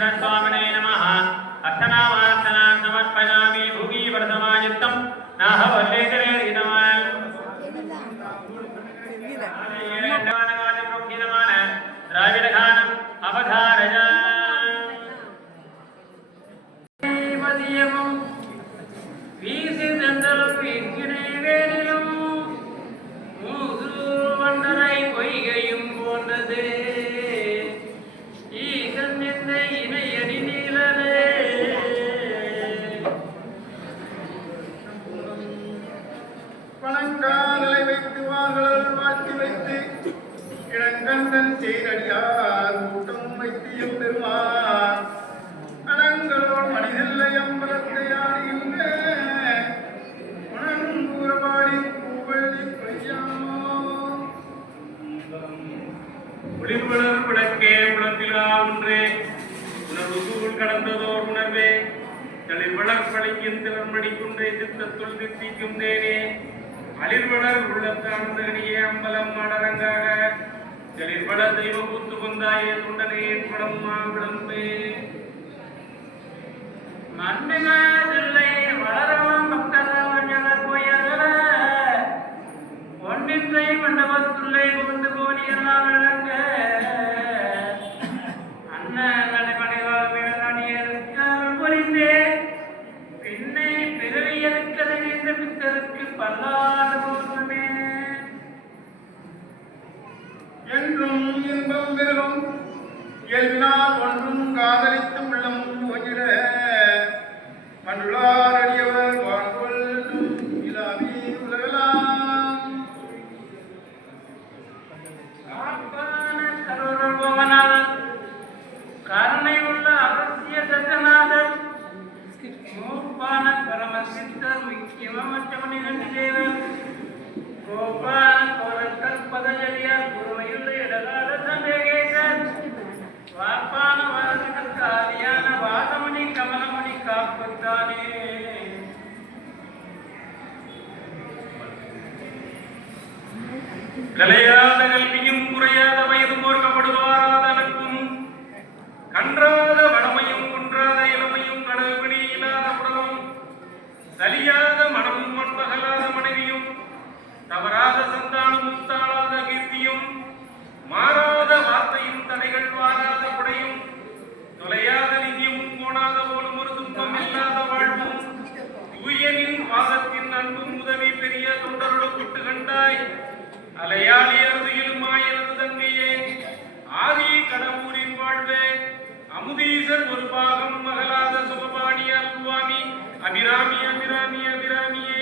स्वामिने नमः अष्टनामासनां समर्पयामि भुवि वर्धमायुक्तं नाहवल्लेकरे इदमान् द्राविडगानम् अवधारय வீசிதந்தலும் வீற்றினை வேலிலும் மூதூர் வண்டரை பொய்கையும் போன்றது ஈசன் எந்த இணையடி நீலவே பணங்காதலை வைத்து வாங்கல் வாழ்த்தி வைத்து இளங்கந்தன் செய்தடியார் கூட்டம் வைத்தியும் பெறுவார் அனங்களோடு மனிதில்லை அம்பலத்தை ஆடுகின்ற உணங்கூறபாடி பூவள்ளி பையாமோ ஒளிர்வளர் விளக்கே உளத்திலா ஒன்றே உணர்வு சூழ் கடந்ததோர் உணர்வே தளிர்வளர் பழிக்கும் திறன்மடி குன்றை சித்தத்துள் தித்திக்கும் தேனே அளிர்வளர் உள்ளத்தாழ்ந்தகனியே அம்பலம் மாடரங்காக தளிர்வள தெய்வ கூத்து கொந்தாயே துண்டனே படம் மாவிடம்பே மண்ணிலே வளரவம் பக்தர் போயதல ஒன்றின்றை மண்டபத்துள்ளே புகுந்து போனியெல்லாம் விளங்க அண்ணனை மனைவாள் மேலானியருக்கால் பொறிந்தே பின்னை பிறவியருக்கதை இந்த பித்தருக்கு பல்லாண்டு போன்றுமே என்றும் இன்பம் பெறும் இயல்பினால் ஒன்றும் காதலித்து உள்ளம் போகிற மன்றுளார் அடியவர் வாழ்கொள்ளும் இலாவி உலகலாம் காரணை உள்ள அவசிய தத்தநாதர் மூப்பான பரமசித்தர் முக்கியமற்றவனி நன்றி தேவர் கோபான கோரக்கர் பதஜலியார் பொறுமையுள்ள இடகால சந்தேகேசன் வாப்பான வாரத்துக்கு ஆதியான வாதமணி கமலமணி காப்புத்தானே கலையாத கல்வியும் குறையாத வயதும் ஓர்க்கப்படுவாராத நட்பும் கன்றாத வளமையும் குன்றாத இளமையும் கடவுணி இல்லாத உடலும் சலியாத மனமும் மண்பகலாத மனைவியும் தவறாத சந்தானமும் தாழாத கீர்த்தியும் மாறாத வார்த்தையும் தடைகள் வாராத குடையும் தொலையாத நிதியமும் போனாத போலும் ஒரு துன்பம் இல்லாத வாழ்வும் தூயனின் பாதத்தின் அன்பும் உதவி பெரிய தொண்டரோடு குட்டு கண்டாய் அலையாளி அறுதியிலுமாய் எனது தங்கையே ஆதி கடவுரின் வாழ்வே அமுதீசர் ஒரு பாகம் மகளாத சுபபாணி அல்வாமி அபிராமி அபிராமி அபிராமியே